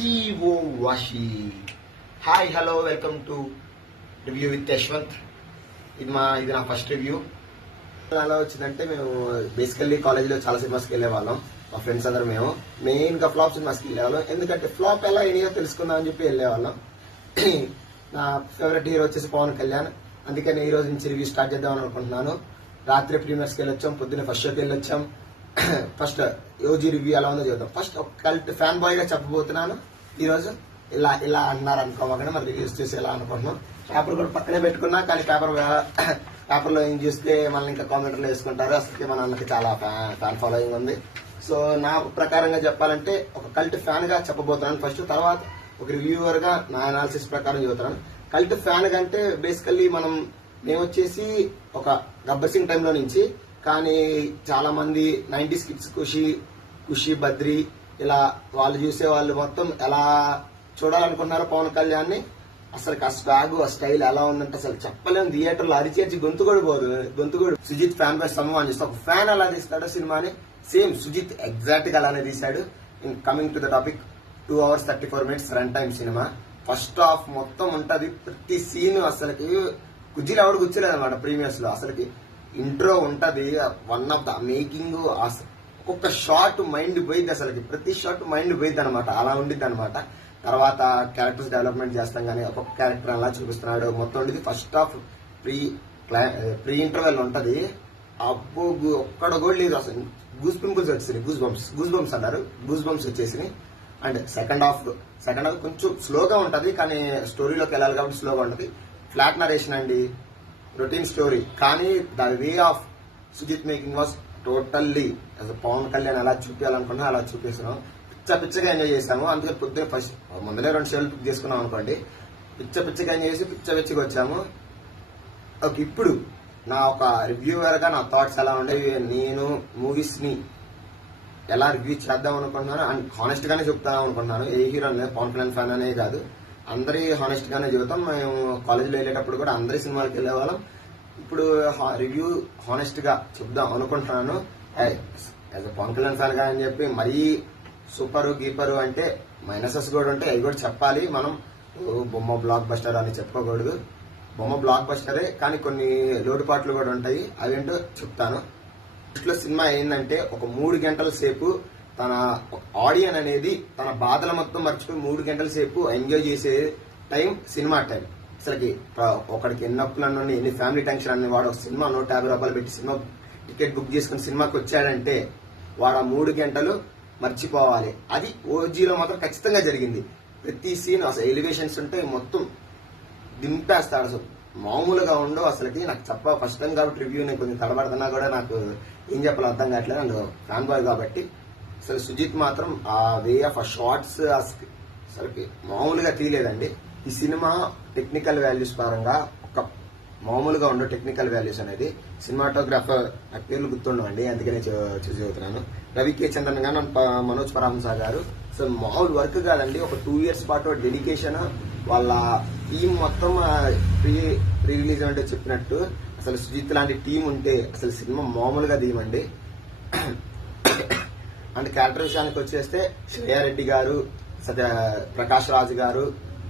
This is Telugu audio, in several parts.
Shivo Washi. Hi hello welcome to review with Yashwant. ఇది నా ఫస్ట్ రివ్యూ. ఎలా వచ్చిందంటే, మేము బేసికల్లీ కాలేజీలో చాలా సినిమాస్కి వెళ్ళేవాళ్ళం. మా ఫ్రెండ్స్ అందరూ మేము మెయిన్గా ఫ్లాప్ సినిమాస్కి వెళ్ళేవాళ్ళం. ఎందుకంటే ఫ్లాప్ ఎలా అయినాయో తెలుసుకుందాం అని చెప్పి వెళ్ళేవాళ్ళం. నా ఫేవరెట్ హీరో వచ్చేసి పవన్ కళ్యాణ్. అందుకని ఈ రోజు నుంచి రివ్యూ స్టార్ట్ చేద్దామని అనుకుంటున్నాను. రాత్రి ప్రీమియర్స్కి వెళ్ళొచ్చాం, పొద్దున్న ఫస్ట్ షోకి వెళ్ళొచ్చాం. ఫస్ట్ ఓజీ రివ్యూ ఎలా ఉందో చూద్దాం. ఫస్ట్ ఒక కల్ట్ ఫ్యాన్ బాయ్ గా చెప్పబోతున్నాను ఈరోజు. ఇలా ఇలా అన్నారు అనుకోమని మరి రివ్యూస్ చూసి ఎలా అనుకుంటున్నాం. పేపర్ కూడా పక్కనే పెట్టుకున్నా, కానీ పేపర్లో ఏం చూస్తే మళ్ళీ ఇంకా కామెంటర్లు వేసుకుంటారు. అసలు మన అన్నకి చాలా ఫ్యాన్ ఫాలోయింగ్ ఉంది. సో నా ప్రకారంగా చెప్పాలంటే ఒక కల్ట్ ఫ్యాన్ గా చెప్పబోతున్నాను ఫస్ట్. తర్వాత ఒక రివ్యూవర్ గా నా అనాలిసిస్ ప్రకారం చెబుతున్నాను. కల్ట్ ఫ్యాన్ గా అంటే బేసికల్లీ మేము వచ్చేసి ఒక గబ్బర్ సింగ్ టైంలో నుంచి, కానీ చాలా మంది 90s కిడ్స్ ఖుషి బద్రి ఇలా వాళ్ళు చూసే వాళ్ళు మొత్తం ఎలా చూడాలనుకున్నారు పవన్ కళ్యాణ్ ని. అసలు ఆ స్వాగ్ ఆ స్టైల్ ఎలా ఉందంటే అసలు చెప్పలేము. థియేటర్లో అరిచేర్చి గొంతు కూడా సుజిత్ ఫ్యాన్ బై సమ్మాన్ చేస్తే ఒక ఫ్యాన్ ఎలా తీస్తాడో సినిమాని సేమ్ సుజిత్ ఎగ్జాక్ట్ గా అలానే తీశాడు. In coming to the topic, 2 hours 34 minutes run time cinema. First half మొత్తం ఉంటది, ప్రతి సీన్ అసలుకి కుజ్జీలు ఎవడు కూర్చోలేదు అనమాట. ప్రీమియర్స్ లో అసలుకి ఇంట్రో ఉంటది, వన్ ఆఫ్ ద మేకింగ్. ఒక్కొక్క షాట్ మైండ్ పోయింది, అసలుకి ప్రతి షాట్ మైండ్ పోయింది అనమాట. అలా ఉండిద్ది అనమాట. తర్వాత క్యారెక్టర్స్ డెవలప్మెంట్ చేస్తాం, కానీ ఒక్కొక్క క్యారెక్టర్ అలా చూపిస్తున్నాడు. మొత్తం ఉండేది ఫస్ట్ హాఫ్ ప్రీ ఇంటర్వెల్ ఉంటది. అబ్బో ఒక్కడ కూడా లేదు అసలు. గూస్ పింపుల్స్ వచ్చేసినాయి, గూస్ బంప్స్ అన్నారు, గూస్ బంప్స్ వచ్చేసినాయి. అండ్ సెకండ్ హాఫ్ కొంచెం స్లోగా ఉంటది, కానీ స్టోరీలోకి వెళ్ళాలి కాబట్టి స్లోగా ఉంటది. ఫ్లాట్ నరేషన్ అండి, రొటీన్ స్టోరీ, కానీ the way of Sujeeth making was totally Pawan Kalyan ఎలా చూపించాలనుకున్నా అలా చూపిస్తున్నాం. పిచ్చగా ఎంజాయ్ చేసాము. అందుకే పొద్దున్న ఫస్ట్ ముందరే 2 షోలు బుక్ చేసుకున్నాం అనుకోండి. పిచ్చగా ఎంజాయ్ చేసి పిచ్చిగా వచ్చాము. ఓకే, ఇప్పుడు నా ఒక రివ్యూవర్ గా నా థాట్స్ ఎలా ఉండేవి, నేను మూవీస్ ని ఎలా రివ్యూ చేద్దాం అనుకుంటున్నాను. అండ్ హానెస్ట్ గానే చెప్తాను అనుకుంటున్నాను. ఏ హీరో పవన్ కళ్యాణ్ ఫ్యాన్ అనే కాదు, అందరి హానెస్ట్ గానే చెబుతాం. మేము కాలేజీలో వెళ్ళేటప్పుడు కూడా అందరి సినిమాలకు వెళ్ళేవాళ్ళం. ఇప్పుడు రివ్యూ హానెస్ట్ గా చెప్దాం అనుకుంటున్నాను. As a Pawan Kalyan fan గా అని చెప్పి మరీ సూపర్ గీపరు అంటే మైనసెస్ కూడా ఉంటాయి, అవి కూడా చెప్పాలి. మనం బొమ్మ బ్లాక్ బస్టర్ అని చెప్పుకోకూడదు. బొమ్మ బ్లాక్ బస్టరే, కానీ కొన్ని లోటుపాట్లు కూడా ఉంటాయి, అవేంటో చెప్తాను. ఇట్లా సినిమా ఏంటంటే ఒక 3 గంటల సేపు తన ఆడియన్ అనేది తన బాధల మొత్తం మర్చిపోయి 3 గంటల సేపు ఎంజాయ్ చేసే టైం సినిమా టైం. అసలుకి ఒకడికి ఎన్ని అప్పులన్నీ, ఎన్ని ఫ్యామిలీ టెన్షన్ అన్ని, వాడు ఒక సినిమా 150 రూపాయలు పెట్టి సినిమా టికెట్ బుక్ చేసుకుని సినిమాకి వచ్చాడంటే వాడు ఆ 3 గంటలు మర్చిపోవాలి. అది ఓజీలో మాత్రం ఖచ్చితంగా జరిగింది. ప్రతి సీన్ అసలు ఎలివేషన్స్ ఉంటే మొత్తం దింపేస్తాడు. అసలు మామూలుగా ఉండవు అసలుకి. నాకు ఫస్ట్ టైం కాబట్టి రివ్యూ నేను కొంచెం తడబడుతున్నా కూడా నాకు ఏం చెప్పాలో అర్థం కావట్లేదు. అండ్ ఫ్యాన్ బాయ్ కాబట్టి అసలు సుజిత్ మాత్రం ఆ వే ఆఫ్ ఆ షార్ట్స్ అసలుకి మామూలుగా తీయలేదండి. ఈ సినిమా టెక్నికల్ వాల్యూస్ పరంగా ఒక మామూలుగా ఉండవు. టెక్నికల్ వాల్యూస్ అనేది సినిమాటోగ్రాఫర్ నాకు పేర్లు గుర్తుండవండి, అందుకనే చదువుతున్నాను. రవి కే చంద్రన్ గారు, మనోజ్ పరహంస గారు. అసలు మామూలు వర్క్ కాదండి. ఒక 2 years పాటు డెడికేషన్, వాళ్ళ టీం మొత్తం ప్రీ రిలీజ్ అంటే చెప్పినట్టు అసలు సుజిత్ లాంటి టీం ఉంటే అసలు సినిమా మామూలుగా తీయమండి. అంటే క్యారెక్టర్ విషయానికి వచ్చేస్తే శ్రేయారెడ్డి గారు, ప్రకాష్ రాజ్ గారు,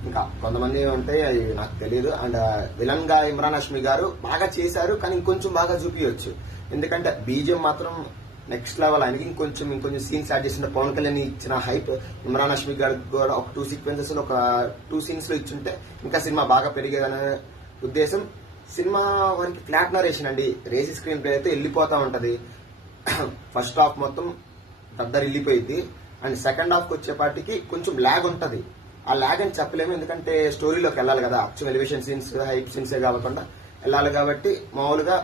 ఇంకా కొంతమంది ఉంటాయి అవి నాకు తెలియదు. అండ్ విలన్ గా ఇమ్రాన్ హష్మి గారు బాగా చేశారు, కానీ ఇంకొంచెం బాగా చూపించవచ్చు. ఎందుకంటే బీజం మాత్రం నెక్స్ట్ లెవెల్. ఆయనకి ఇంకొంచెం సీన్స్ యాడ్ చేసిన పవన్ కళ్యాణ్ ఇచ్చిన హైప్ ఇమ్రాన్ హష్మి గారు కూడా ఒక 2 sequences లో, ఒక 2 scenes లో ఇచ్చుంటే ఇంకా సినిమా బాగా పెరిగేదనే ఉద్దేశం. సినిమా వారికి ఫ్లాట్ నరేషన్ అండి. రేసి స్క్రీన్ ప్లే అయితే వెళ్ళిపోతా ఉంటది. ఫస్ట్ హాఫ్ మొత్తం దద్దరు వెళ్ళిపోయింది. అండ్ సెకండ్ హాఫ్ కి వచ్చేపాటికి కొంచెం ల్యాగ్ ఉంటది. ఆ ల్యాగ్ అని చెప్పలేము, ఎందుకంటే స్టోరీలోకి వెళ్ళాలి కదా. యాక్చువల్ ఎలివేషన్ సీన్స్, హైప్ సీన్సే కాకుండా వెళ్ళాలి కాబట్టి మామూలుగా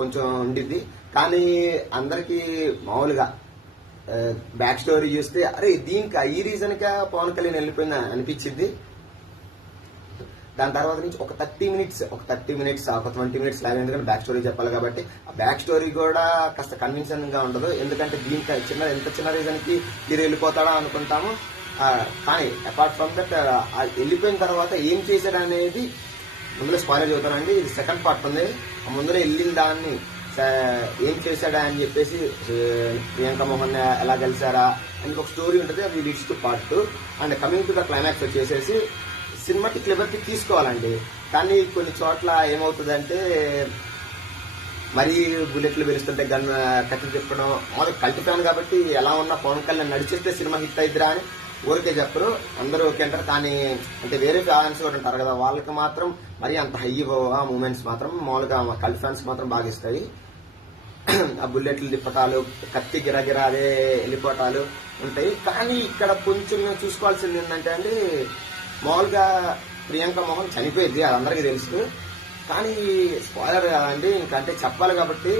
కొంచెం ఉండిద్ది. కానీ అందరికి మామూలుగా బ్యాక్ స్టోరీ చూస్తే అరే దీనికి ఈ రీజన్ గా పవన్ కళ్యాణ్ వెళ్ళిపోయింది అనిపించింది. దాని తర్వాత నుంచి ఒక 30 minutes, ఒక 20 minutes లాగా, ఎందుకంటే బ్యాక్ స్టోరీ చెప్పాలి కాబట్టి ఆ బ్యాక్ స్టోరీ కూడా కాస్త కన్విన్సింగ్ గా ఉండదు. ఎందుకంటే దీనికి ఎంత చిన్న రీజన్ కి హీరో వెళ్ళిపోతాడా అనుకుంటాము. కానీ అపార్ట్ ఫ్రమ్ దట్ వెళ్ళిపోయిన తర్వాత ఏం చేశాడు అనేది ముందులో స్పాయిలర్ చదువుతానండి. ఇది సెకండ్ పార్ట్ ఉంది. ఆ ముందర వెళ్ళిన దాన్ని ఏం చేశాడా అని చెప్పేసి, ప్రియాంక మోహన్ ఎలా కలిసారా, అండ్ ఒక స్టోరీ ఉంటుంది, అది leads to part 2. And coming to the climax వచ్చేసేసి సినిమాటిక్ లిబర్టీ తీసుకోవాలండి. కానీ కొన్ని చోట్ల ఏమవుతుందంటే మరీ బుల్లెట్లు వెలుస్తుంటే కత్తి తిప్పడం. మామూలుగా కల్ట్ ఫ్యాన్ కాబట్టి ఎలా ఉన్నా పవన్ కళ్యాణ్ నడిచేస్తే సినిమా హిట్ అయిద్దిరా అని ఊరికే చెప్పరు, అందరూ ఓకే అంటారు. కానీ అంటే వేరే ఫ్యాన్స్ కూడా ఉంటారు కదా, వాళ్ళకి మాత్రం మరీ అంత హై మూమెంట్స్ మాత్రం మామూలుగా కల్ట్ ఫ్యాన్స్ మాత్రం బాగా ఇస్తాయి. ఆ బుల్లెట్లు తిప్పటాలు, కత్తి గిరగిర అదే వెళ్ళిపోవటాలు ఉంటాయి. కానీ ఇక్కడ కొంచెం చూసుకోవాల్సింది ఏంటంటే అండి, మామూలుగా ప్రియాంక మోహన్ చనిపోయింది, అది అందరికీ తెలుసు. కానీ స్పాయిలర్ కాదండి, ఇంకంటే చెప్పాలి కాబట్టి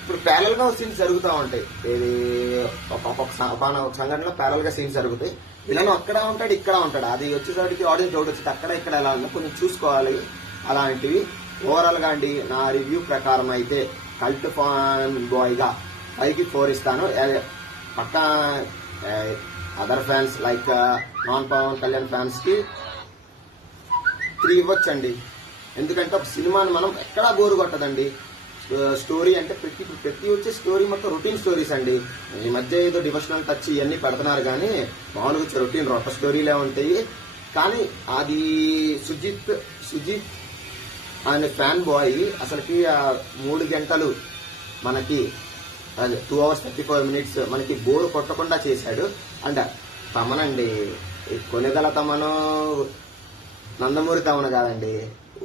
ఇప్పుడు ప్యారల్ గా సీన్స్ జరుగుతూ ఉంటాయి. ఇది ఒక సంఘటనలో ప్యారల్ గా సీన్స్ జరుగుతాయి. విలన్ అక్కడ ఉంటాడు, ఇక్కడ ఉంటాడు. అది వచ్చేసరికి ఆడియన్స్ డౌట్ వచ్చింది అక్కడ ఇక్కడ ఎలా ఉందో కొంచెం చూసుకోవాలి అలాంటివి. ఓవరాల్ గా అండి నా రివ్యూ ప్రకారం అయితే కల్ట్ ఫ్యాన్ బాయ్ గా 5కి 4 ఇస్తాను. పక్కా other fans like non Pawan Kalyan fans కి 3 ఇవ్వచ్చండి. ఎందుకంటే ఒక సినిమాని మనం ఎక్కడా బోరు కొట్టదండి. స్టోరీ అంటే ప్రతి వచ్చే స్టోరీ మొత్తం రొటీన్ స్టోరీస్ అండి. ఈ మధ్య ఏదో డివోషనల్ టచ్ ఇవన్నీ పెడుతున్నారు కానీ మామూలుగా వచ్చే రొటీన్ రొట్ట స్టోరీలే ఉంటాయి. కానీ అది సుజిత్ అనే ఫ్యాన్ బాయ్ అసలుకి 3 గంటలు మనకి 2 hours 34 minutes మనకి బోర్ కొట్టకుండా చేశాడు. అండ్ తమనండి కొనిదల తమను నందమూరి తమను కాదండి,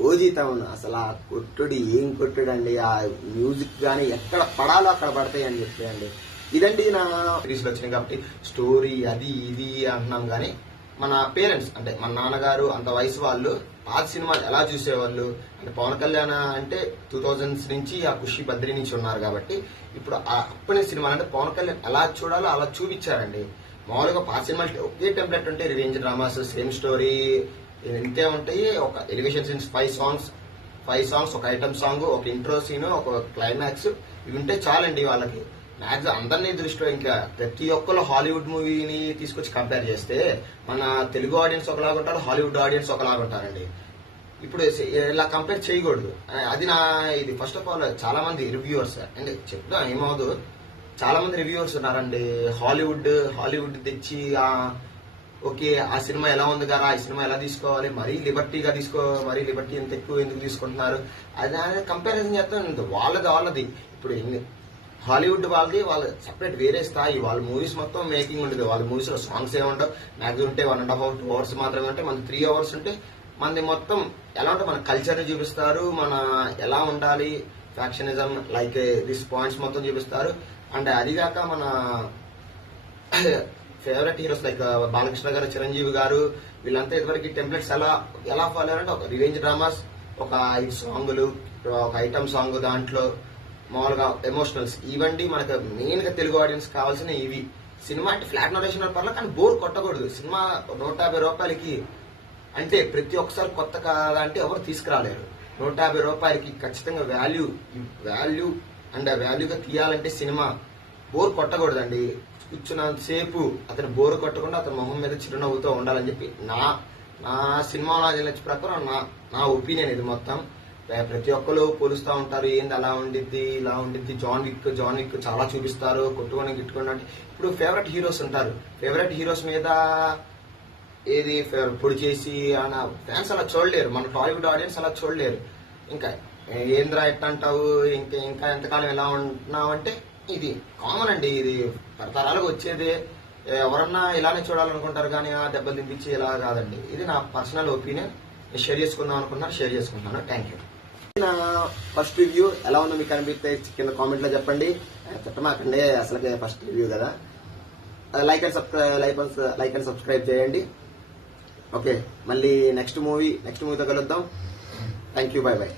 ఓజీ తమను. అసలు ఆ కొట్టుడు ఏం కొట్టుడండి, ఆ మ్యూజిక్ గానీ ఎక్కడ పడాలో అక్కడ పడతాయి అని చెప్పండి. ఇదండి నా సిరీస్లో వచ్చినాయి కాబట్టి స్టోరీ అది ఇది అంటున్నాం. కానీ మన పేరెంట్స్ అంటే మన నాన్నగారు అంత వయసు వాళ్ళు పాత సినిమాలు ఎలా చూసేవాళ్ళు అంటే పవన్ కళ్యాణ్ అంటే 2000s నుంచి ఆ ఖుషి బద్రి నుంచి ఉన్నారు కాబట్టి ఇప్పుడు అప్పటి సినిమాలు అంటే పవన్ కళ్యాణ్ ఎలా చూడాలో అలా చూపించారండి. మామూలుగా పాత సినిమాలు ఒకే టెంప్లెట్ ఉంటాయి, రివెంజ్ డ్రామాస్ సేమ్ స్టోరీ ఇంతే ఉంటాయి. ఒక ఎలివేషన్ సీన్స్ 5 సాంగ్స్, ఒక ఐటమ్ సాంగ్, ఒక ఇంట్రో సీన్, ఒక క్లైమాక్స్, ఇవి ఉంటే చాలండి వాళ్ళకి. మ్యాక్సిమం అందరినీ దృష్టిలో ఇంకా ప్రతి ఒక్కరు హాలీవుడ్ మూవీని తీసుకొచ్చి కంపేర్ చేస్తే మన తెలుగు ఆడియన్స్ ఒకలాగా ఉంటారు, హాలీవుడ్ ఆడియన్స్ ఒకలాగా ఉంటారండి. ఇప్పుడు ఇలా కంపేర్ చేయకూడదు. అది ఇది ఫస్ట్ ఆఫ్ ఆల్ చాలా మంది రివ్యూవర్స్ అంటే చెప్తా ఏమవుదు, చాలా మంది రివ్యూవర్స్ ఉన్నారండి. హాలీవుడ్ తెచ్చి ఓకే ఆ సినిమా ఎలా ఉంది కదా, ఈ సినిమా ఎలా తీసుకోవాలి, మరీ లిబర్టీ ఎంత ఎక్కువ ఎందుకు తీసుకుంటున్నారు అది కంపారిజన్ చేస్తాను. వాళ్ళది ఇప్పుడు హాలీవుడ్ వాళ్ళది వాళ్ళ సెపరేట్ వేరే స్థాయి. వాళ్ళ మూవీస్ మొత్తం మేకింగ్ ఉండదు, వాళ్ళ మూవీస్ లో సాంగ్స్ ఏముండవు, మ్యాక్సిమం ఉంటే 1.5 2 hours మాత్రమే ఉంటే, మనది 3 hours ఉంటే మనది మొత్తం ఎలా ఉంటే మన కల్చర్ ని చూపిస్తారు, మన ఎలా ఉండాలి, ఫ్యాక్షనిజం లైక్ దిస్ పాయింట్స్ మొత్తం చూపిస్తారు. అండ్ అదిగాక మన ఫేవరెట్ హీరోస్ లైక్ బాలకృష్ణ గారు, చిరంజీవి గారు, వీళ్ళంతా ఇదివరకు టెంప్లెట్స్ ఎలా ఫాలో అయ్యారంటే ఒక రివెంజ్ డ్రామాస్, ఒక 5 సాంగులు, ఒక ఐటమ్ సాంగ్, దాంట్లో మామూలుగా ఎమోషనల్స్, ఇవండి మనకు మెయిన్ గా తెలుగు ఆడియన్స్ కావాల్సిన ఇవి. సినిమా అంటే ఫ్లాట్ నరేషన్ పర్లేదు కానీ బోర్ కొట్టకూడదు. సినిమా 150 రూపాయలకి అంటే ప్రతి ఒక్కసారి కొత్త కాదంటే ఎవరు తీసుకురాలేరు. 150 రూపాయలకి ఖచ్చితంగా వాల్యూ అండ్ ఆ వాల్యూగా తీయాలంటే సినిమా బోర్ కొట్టకూడదండి. కూర్చున్నంతసేపు అతను బోరు కొట్టకుండా అతని మొహం మీద చిరునవ్వుతో ఉండాలని చెప్పి నా సినిమా నాలెడ్జ్ ప్రకారం నా ఒపీనియన్ ఇది మొత్తం. ప్రతి ఒక్కరు పోలుస్తూ ఉంటారు, ఏంది అలా ఉండిద్ది ఇలా ఉండిద్ది, జాన్ విక్ చాలా చూపిస్తారు, గిట్టుకొని అంటే ఇప్పుడు ఫేవరెట్ హీరోస్ ఉంటారు, ఫేవరెట్ హీరోస్ మీద ఏది పొడి చేసి ఫ్యాన్స్ అలా చూడలేరు, మన టాలీవుడ్ ఆడియన్స్ అలా చూడలేరు. ఇంకా ఏంద్రా ఎట్టంటావు, ఇంకా ఎంతకాలం ఎలా ఉంటున్నావు అంటే ఇది కామన్ అండి, ఇది తరతరాలకు వచ్చేదే. ఎవరన్నా ఇలానే చూడాలనుకుంటారు కానీ దెబ్బలు తినిపించి ఇలా కాదండి. ఇది నా పర్సనల్ ఒపీనియన్, షేర్ చేసుకుందాం అనుకున్నాను, షేర్ చేసుకుంటున్నాను. Thank you. నా ఫస్ట్ రివ్యూ ఎలా ఉందో మీకు అనిపిస్తే కింద కామెంట్ లో చెప్పండి. చెప్పమాకండి, అసలుకే ఫస్ట్ రివ్యూ కదా. లైక్ అండ్ సబ్స్క్రైబ్ చేయండి. ఓకే, మళ్ళీ నెక్స్ట్ మూవీతో కలుద్దాం. Thank you, by by.